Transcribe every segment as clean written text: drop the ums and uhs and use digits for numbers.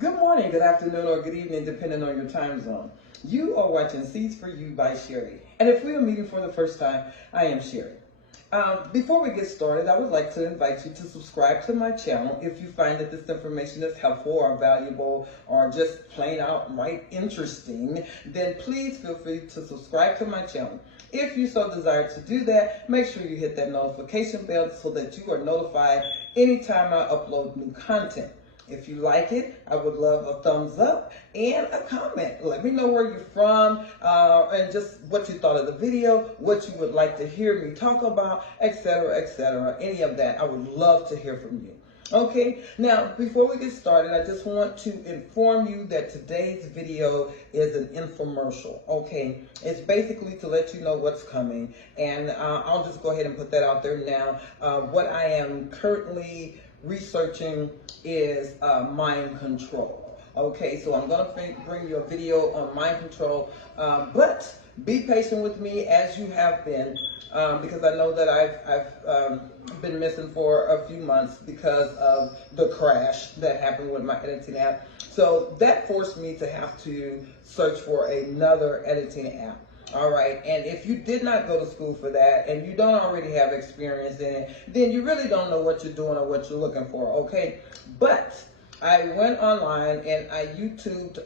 Good morning, good afternoon, or good evening, depending on your time zone. You are watching Seeds for You by Sherry. And if we are meeting for the first time, I am Sherry. Before we get started, I would like to invite you to subscribe to my channel if you find that this information is helpful or valuable or just plain outright interesting. Then please feel free to subscribe to my channel. If you so desire to do that, make sure you hit that notification bell so that you are notified anytime I upload new content. If you like it, I would love a thumbs up and a comment. Let me know where you're from and just what you thought of the video, what you would like to hear me talk about, etc., etc. Any of that, I would love to hear from you. Okay, now before we get started, I just want to inform you that today's video is an infomercial. Okay, it's basically to let you know what's coming, and I'll just go ahead and put that out there now. What I am currently researching is mind control. Okay, so I'm going to bring you a video on mind control, but be patient with me as you have been, because I know that I've been missing for a few months because of the crash that happened with my editing app. So that forced me to have to search for another editing app. All right, and if you did not go to school for that and you don't already have experience in it, then you really don't know what you're doing or what you're looking for, okay? But I went online and I YouTubed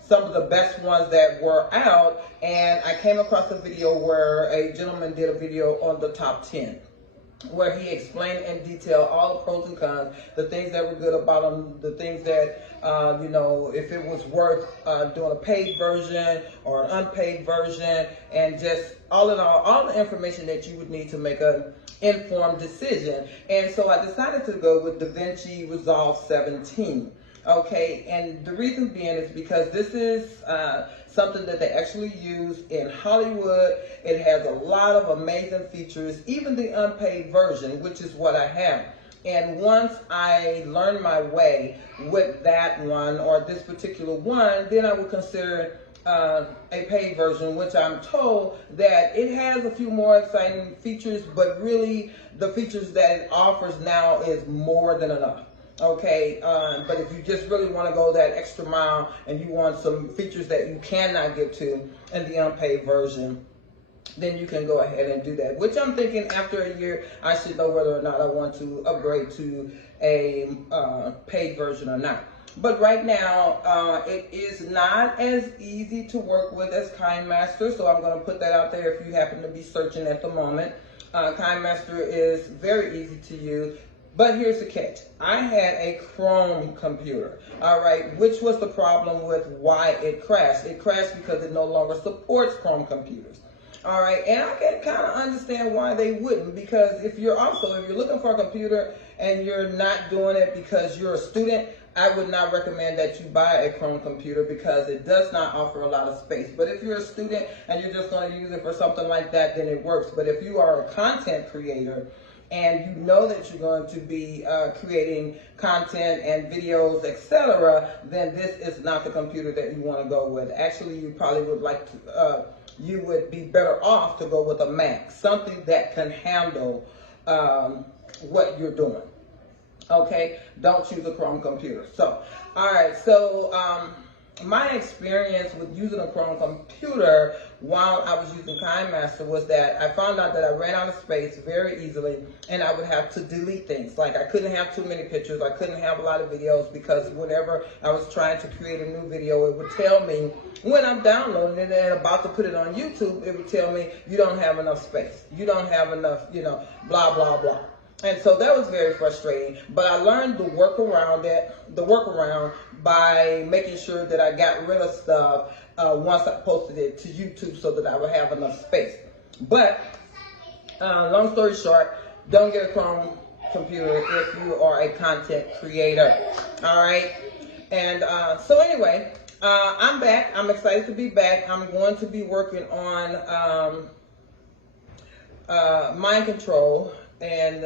some of the best ones that were out, and I came across a video where a gentleman did a video on the top 10. Where he explained in detail all the pros and cons, the things that were good about them, the things that, you know, if it was worth doing a paid version or an unpaid version, and just all in all the information that you would need to make an informed decision. And so I decided to go with Davinci Resolve 17. Okay, and the reason being is because this is something that they actually use in Hollywood. It has a lot of amazing features, even the unpaid version, which is what I have. And once I learn my way with that one or this particular one, then I would consider a paid version, which I'm told that it has a few more exciting features, but really the features that it offers now is more than enough. Okay, but if you just really want to go that extra mile and you want some features that you cannot get to in the unpaid version, then you can go ahead and do that. Which I'm thinking after a year, I should know whether or not I want to upgrade to a paid version or not. But right now, it is not as easy to work with as Kinemaster, so I'm going to put that out there if you happen to be searching at the moment. Kinemaster is very easy to use. But here's the catch. I had a Chrome computer, all right, which was the problem with why it crashed. It crashed because it no longer supports Chrome computers, all right, and I can kind of understand why they wouldn't, because if you're looking for a computer and you're not doing it because you're a student, I would not recommend that you buy a Chrome computer because it does not offer a lot of space. But if you're a student and you're just going to use it for something like that, then it works. But if you are a content creator, and you know that you're going to be creating content and videos, etc., then this is not the computer that you want to go with. Actually, you probably would like to, you would be better off to go with a Mac, something that can handle what you're doing. Okay, don't choose a Chrome computer. So, all right, so my experience with using a Chrome computer while I was using Kinemaster was that I found out that I ran out of space very easily, and I would have to delete things. Like I couldn't have too many pictures, I couldn't have a lot of videos, because whenever I was trying to create a new video, it would tell me when I'm downloading it and about to put it on YouTube, it would tell me you don't have enough space, you don't have enough, you know, blah, blah, blah. And so that was very frustrating, but I learned the workaround by making sure that I got rid of stuff once I posted it to YouTube so that I would have enough space. But long story short, don't get a Chrome computer if you are a content creator. All right. And so anyway, I'm back. I'm excited to be back. I'm going to be working on mind control. And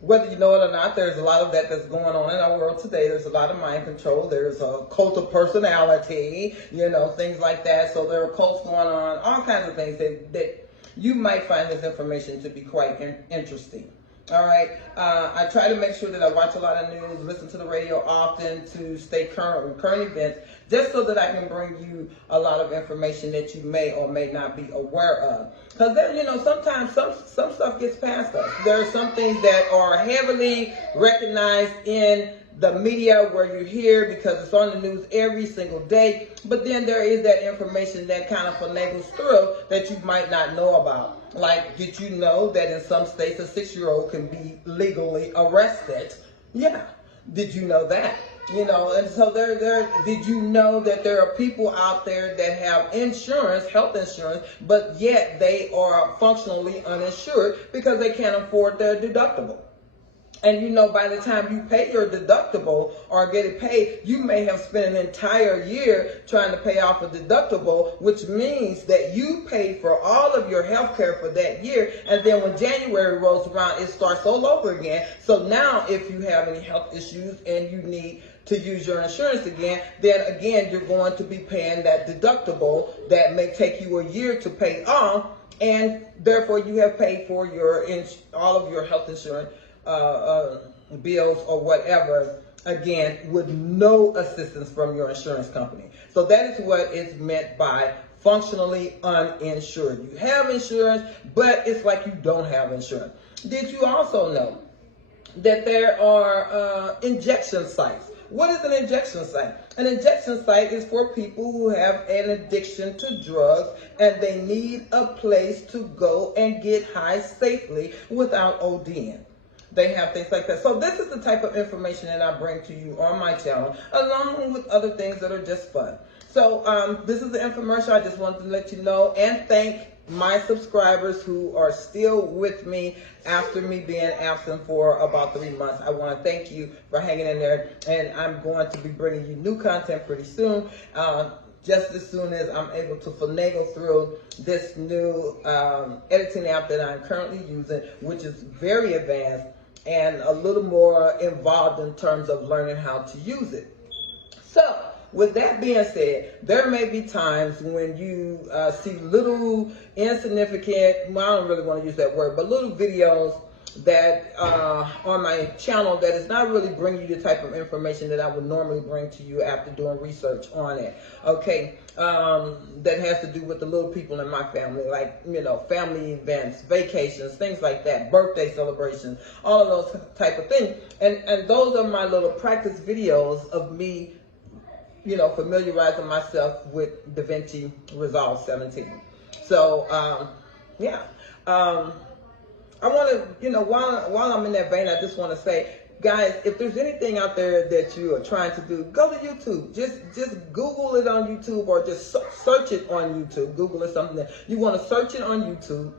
whether you know it or not, there's a lot of that that's going on in our world today. There's a lot of mind control. There's a cult of personality, you know, things like that. So there are cults going on, all kinds of things that you might find this information to be quite interesting. All right. I try to make sure that I watch a lot of news, listen to the radio often to stay current with current events, just so that I can bring you a lot of information that you may or may not be aware of. Because then, sometimes some stuff gets past us. There are some things that are heavily recognized in the media where you hear because it's on the news every single day. But then there is that information that kind of finagles through that you might not know about. Like, did you know that in some states a 6-year-old can be legally arrested? Yeah. Did you know that? And so did you know that there are people out there that have insurance, health insurance, but yet they are functionally uninsured because they can't afford their deductible? And by the time you pay your deductible or get it paid, you may have spent an entire year trying to pay off a deductible, which means that you paid for all of your health care for that year. And then when January rolls around, it starts all over again. So now if you have any health issues and you need to use your insurance again, then again, you're going to be paying that deductible that may take you a year to pay off. And therefore you have paid for all of your health insurance bills or whatever, again, with no assistance from your insurance company. So that is what is meant by functionally uninsured. You have insurance, but it's like you don't have insurance. Did you also know that there are injection sites? What is an injection site? An injection site is for people who have an addiction to drugs and they need a place to go and get high safely without ODing. They have things like that. So this is the type of information that I bring to you on my channel, along with other things that are just fun. So this is the infomercial. I just wanted to let you know and thank my subscribers who are still with me after me being absent for about 3 months. I want to thank you for hanging in there, and I'm going to be bringing you new content pretty soon. Just as soon as I'm able to finagle through this new editing app that I'm currently using, which is very advanced and a little more involved in terms of learning how to use it. So, with that being said, there may be times when you see little insignificant, well, I don't really want to use that word, but little videos that on my channel that is not really bringing you the type of information that I would normally bring to you after doing research on it. Okay, that has to do with the little people in my family, like family events, vacations, things like that, birthday celebrations, all of those type of things. And those are my little practice videos of me, familiarizing myself with Davinci Resolve 17. So yeah. I want to, while I'm in that vein, I just want to say, guys, if there's anything out there that you are trying to do, go to YouTube. Just Google it on YouTube, or just search it on YouTube. Google is something that you want to search it on YouTube,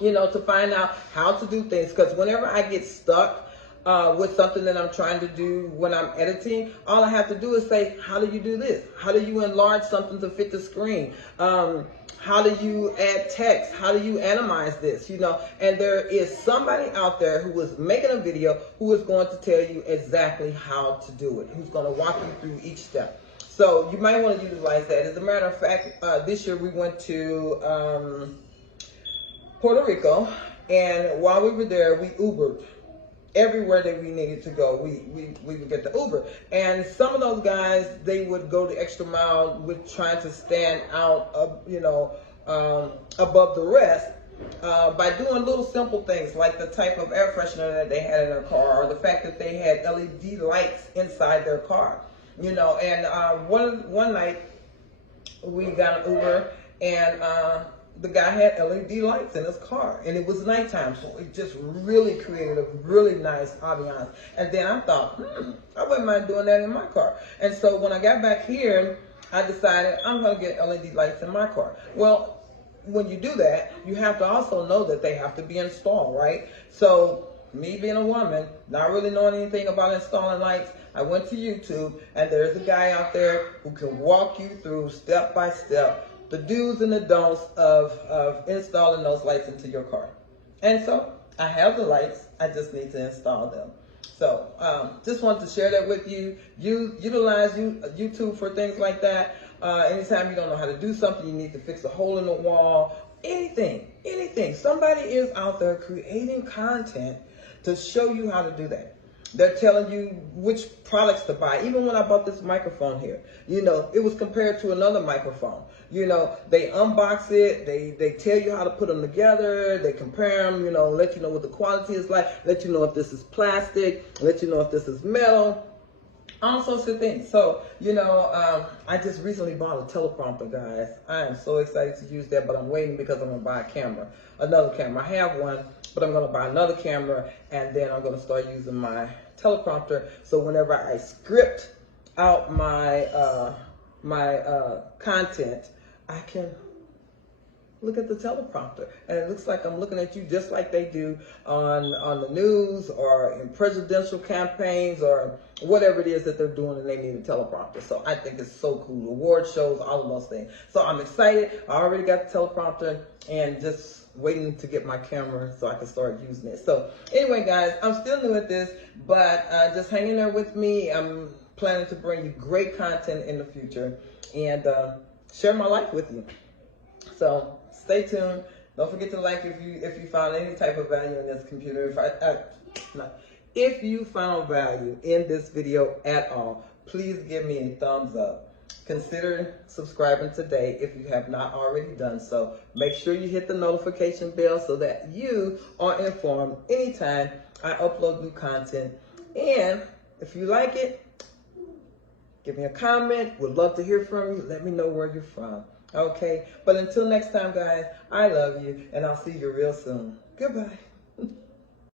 to find out how to do things. Because whenever I get stuck with something that I'm trying to do when I'm editing, all I have to do is say, how do you do this? How do you enlarge something to fit the screen? How do you add text? How do you animize this? And there is somebody out there who is making a video who is going to tell you exactly how to do it, who's going to walk you through each step. So you might want to utilize that. As a matter of fact, this year we went to Puerto Rico, and while we were there, we Ubered. Everywhere that we needed to go, we would get the Uber. And some of those guys, they would go the extra mile with trying to stand out, above the rest by doing little simple things like the type of air freshener that they had in their car, or the fact that they had LED lights inside their car. And one night we got an Uber, and the guy had LED lights in his car, and it was nighttime, so it just really created a really nice ambiance. And then I thought, I wouldn't mind doing that in my car. And so when I got back here, I decided I'm going to get LED lights in my car. Well, when you do that, you have to also know that they have to be installed, right? So me being a woman, not really knowing anything about installing lights, I went to YouTube, and there's a guy out there who can walk you through step by step the do's and the don'ts of installing those lights into your car. And so I have the lights, I just need to install them. So just wanted to share that with you. Utilize YouTube for things like that. Anytime you don't know how to do something, you need to fix a hole in the wall, anything. Somebody is out there creating content to show you how to do that. They're telling you which products to buy. Even when I bought this microphone here, you know, it was compared to another microphone. You know, they unbox it, they tell you how to put them together, they compare them, you know, let you know what the quality is like, let you know if this is plastic, let you know if this is metal, all sorts of things. So, you know, I just recently bought a teleprompter, guys. I am so excited to use that, but I'm waiting because I'm going to buy a camera, another camera. I have one, but I'm going to buy another camera, and then I'm going to start using my teleprompter. So whenever I script out my content, I can look at the teleprompter, and it looks like I'm looking at you just like they do on the news or in presidential campaigns or whatever it is that they're doing, and they need a teleprompter. So I think it's so cool. Award shows, all of those things. So I'm excited. I already got the teleprompter and just waiting to get my camera so I can start using it. So anyway, guys, I'm still new at this, but just hang in there with me. I'm planning to bring you great content in the future and share my life with you. So stay tuned. Don't forget to like if you found any type of value in this computer. If you found value in this video at all, please give me a thumbs up. Consider subscribing today if you have not already done so. Make sure you hit the notification bell so that you are informed anytime I upload new content. And if you like it, give me a comment. Would love to hear from you. Let me know where you're from. Okay, but until next time, guys, I love you, and I'll see you real soon. Goodbye.